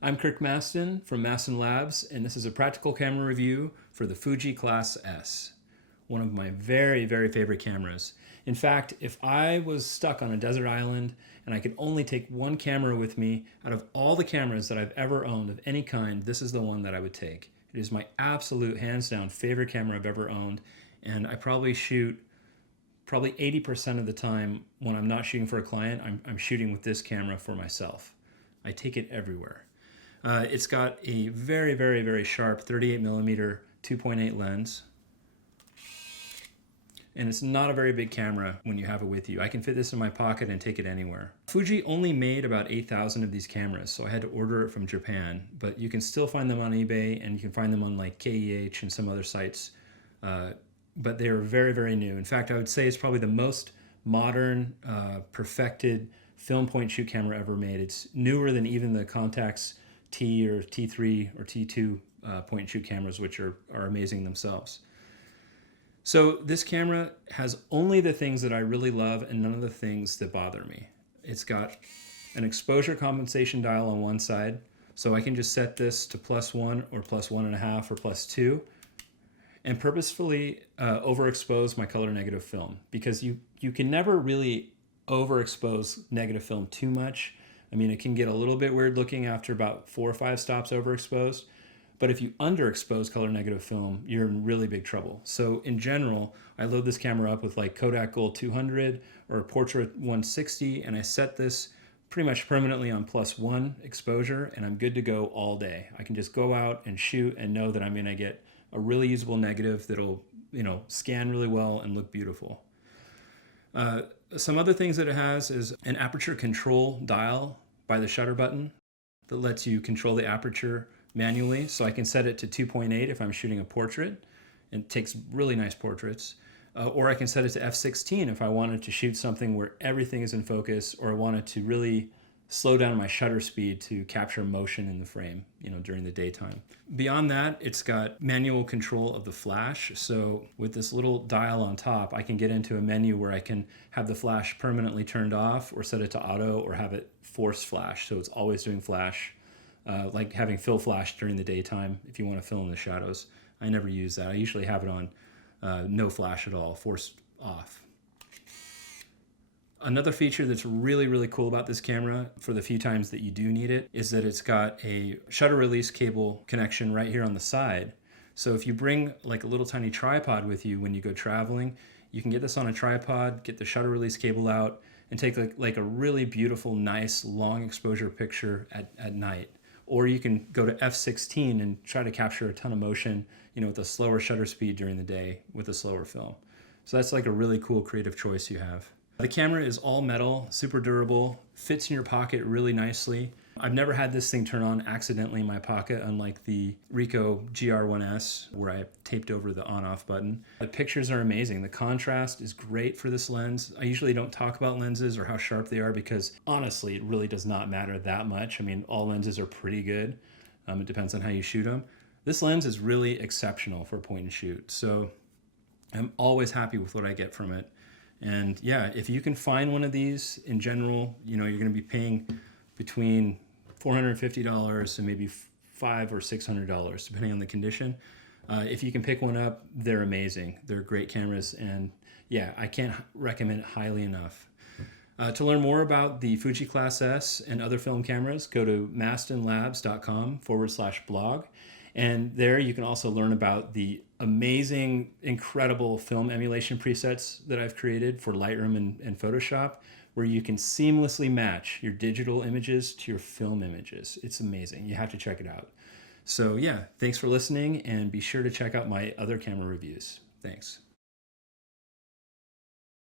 I'm Kirk Mastin from Mastin Labs, and this is a practical camera review for the Fuji Klasse S, one of my very, very favorite cameras. In fact, if I was stuck on a desert island and I could only take one camera with me, out of all the cameras that I've ever owned of any kind, this is the one that I would take. It is my absolute, hands down, favorite camera I've ever owned, and I probably shoot 80% of the time when I'm not shooting for a client, I'm shooting with this camera for myself. I take it everywhere. It's got a very, very, very sharp 38mm 2.8 lens. And it's not a very big camera when you have it with you. I can fit this in my pocket and take it anywhere. Fuji only made about 8,000 of these cameras, so I had to order it from Japan. But you can still find them on eBay, and you can find them on like KEH and some other sites. But they are very, very new. In fact, I would say it's probably the most modern, perfected film point shoot camera ever made. It's newer than even the Contax T or T3 or T2 point and shoot cameras, which are amazing themselves. So this camera has only the things that I really love and none of the things that bother me. It's got an exposure compensation dial on one side, so I can just set this to +1 or +1.5 or +2 and purposefully overexpose my color negative film, because you can never really overexpose negative film too much. I mean, it can get a little bit weird looking after about 4 or 5 stops overexposed. But if you underexpose color negative film, you're in really big trouble. So in general, I load this camera up with like Kodak Gold 200 or Portrait 160, and I set this pretty much permanently on +1 exposure, and I'm good to go all day. I can just go out and shoot and know that I'm gonna get a really usable negative that'll, scan really well and look beautiful. Some other things that it has is an aperture control dial by the shutter button that lets you control the aperture manually. So I can set it to 2.8 if I'm shooting a portrait, and it takes really nice portraits. Or I can set it to f16 if I wanted to shoot something where everything is in focus, or I wanted to really slow down my shutter speed to capture motion in the frame, during the daytime. Beyond that, it's got manual control of the flash. So with this little dial on top, I can get into a menu where I can have the flash permanently turned off, or set it to auto, or have it force flash. So it's always doing flash, like having fill flash during the daytime if you want to fill in the shadows. I never use that. I usually have it on no flash at all, force off. Another feature that's really, really cool about this camera, for the few times that you do need it, is that it's got a shutter release cable connection right here on the side. So if you bring like a little tiny tripod with you when you go traveling, you can get this on a tripod, get the shutter release cable out, and take like a really beautiful, nice, long exposure picture at night. Or you can go to f16 and try to capture a ton of motion, with a slower shutter speed during the day with a slower film. So that's like a really cool creative choice you have. The camera is all metal, super durable, fits in your pocket really nicely. I've never had this thing turn on accidentally in my pocket, unlike the Ricoh GR1S, where I taped over the on-off button. The pictures are amazing. The contrast is great for this lens. I usually don't talk about lenses or how sharp they are, because honestly, it really does not matter that much. I mean, all lenses are pretty good. It depends on how you shoot them. This lens is really exceptional for point and shoot, so I'm always happy with what I get from it. And yeah, if you can find one of these, in general, you're going to be paying between $450 and maybe $500 or $600, depending on the condition. If you can pick one up, they're amazing. They're great cameras, and yeah, I can't recommend it highly enough. To learn more about the Fuji Klasse S and other film cameras, go to mastinlabs.com/blog. And there you can also learn about the amazing, incredible film emulation presets that I've created for Lightroom and Photoshop, where you can seamlessly match your digital images to your film images. It's amazing. You have to check it out. So yeah, thanks for listening, and be sure to check out my other camera reviews. Thanks.